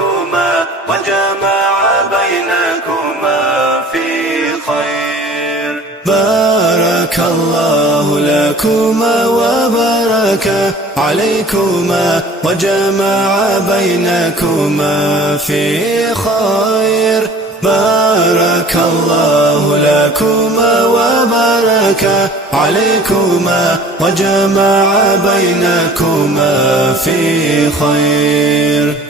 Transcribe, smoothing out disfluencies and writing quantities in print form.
بينكما وجمع بينكما في خير. بارك الله لكما وبارك عليكما وجمع بينكما في خير. بارك الله لكما وبارك عليكما وجمع بينكما في خير.